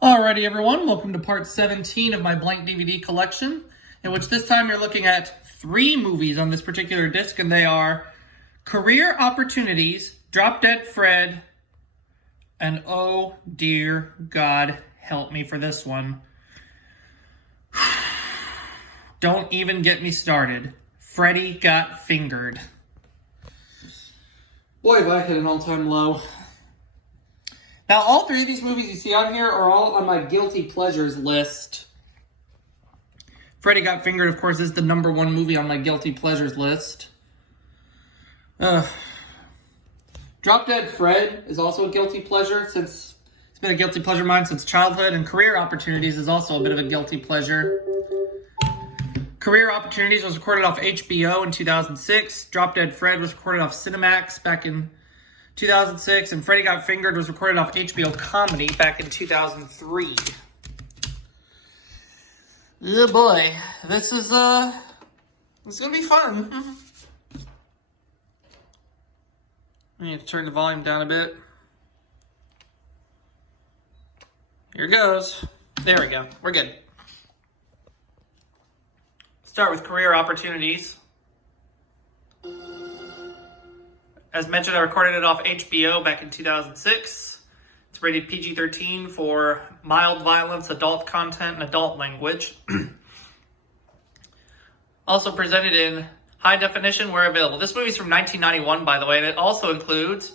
Alrighty everyone, welcome to part 17 of my blank DVD collection, in which this time you're looking at 3 movies on this particular disc, and they are Career Opportunities, Drop Dead Fred, and oh dear God, help me for this one. Don't even get me started. Freddy Got Fingered. Boy, have I hit an all-time low. Now, all 3 of these movies you see on here are all on my guilty pleasures list. Freddy Got Fingered, of course, is the #1 movie on my guilty pleasures list. Drop Dead Fred is also a guilty pleasure, since it's been a guilty pleasure of mine since childhood, and Career Opportunities is also a bit of a guilty pleasure. Career Opportunities was recorded off HBO in 2006. Drop Dead Fred was recorded off Cinemax back in 2006, and Freddy Got Fingered was recorded off HBO Comedy back in 2003. Oh boy, this is gonna be fun. I need to turn the volume down a bit. Here it goes. There we go. We're good. Start with Career Opportunities. As mentioned, I recorded it off HBO back in 2006. It's rated PG-13 for mild violence, adult content, and adult language. Also presented in high definition where available. This movie's from 1991, by the way, and it also includes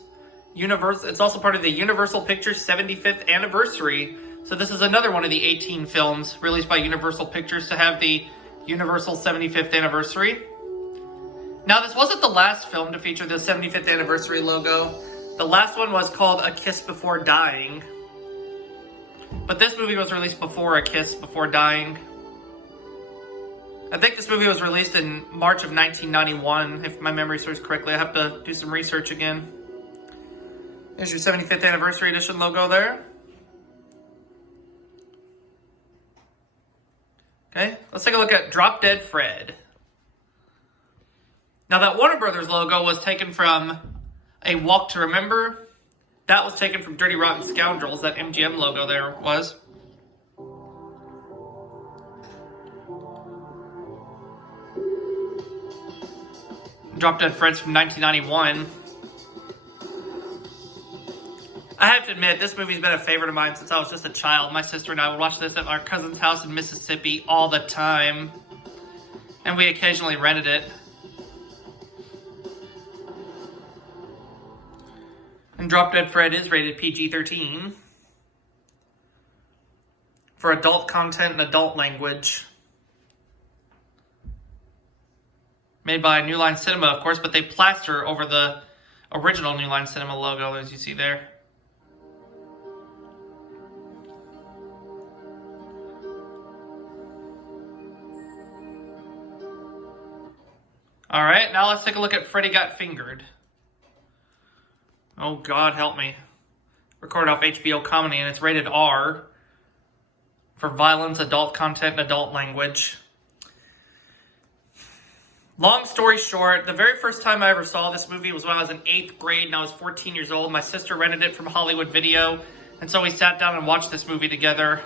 it's also part of the Universal Pictures 75th anniversary. So this is another one of the 18 films released by Universal Pictures to have the Universal 75th anniversary. Now, this wasn't the last film to feature the 75th anniversary logo. The last one was called A Kiss Before Dying. But this movie was released before A Kiss Before Dying. I think this movie was released in March of 1991, if my memory serves correctly. I have to do some research again. There's your 75th anniversary edition logo there. Okay, let's take a look at Drop Dead Fred. Now, that Warner Brothers logo was taken from A Walk to Remember. That was taken from Dirty Rotten Scoundrels, that MGM logo there was. Drop Dead Fred's from 1991. I have to admit, this movie's been a favorite of mine since I was just a child. My sister and I would watch this at our cousin's house in Mississippi all the time. And we occasionally rented it. And Drop Dead Fred is rated PG-13 for adult content and adult language. Made by New Line Cinema, of course, but they plaster over the original New Line Cinema logo, as you see there. Alright, now let's take a look at Freddy Got Fingered. Oh God, help me. Recorded off HBO Comedy, and it's rated R for violence, adult content, and adult language. Long story short, the very first time I ever saw this movie was when I was in 8th grade and I was 14 years old. My sister rented it from Hollywood Video, and so we sat down and watched this movie together.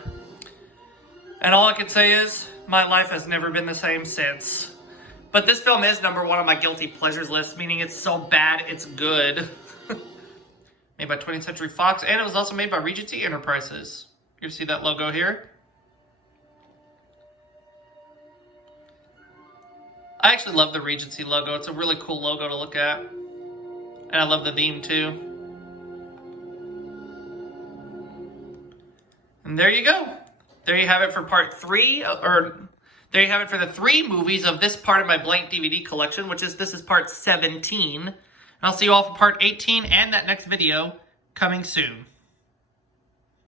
And all I can say is, my life has never been the same since. But this film is #1 on my guilty pleasures list, meaning it's so bad it's good. Made by 20th Century Fox, and it was also made by Regency Enterprises. You see that logo here? I actually love the Regency logo. It's a really cool logo to look at. And I love the theme too. And there you go. There you have it for part 3, there you have it for the 3 movies of this part of my blank DVD collection, this is part 17. And I'll see you all for part 18 and that next video coming soon.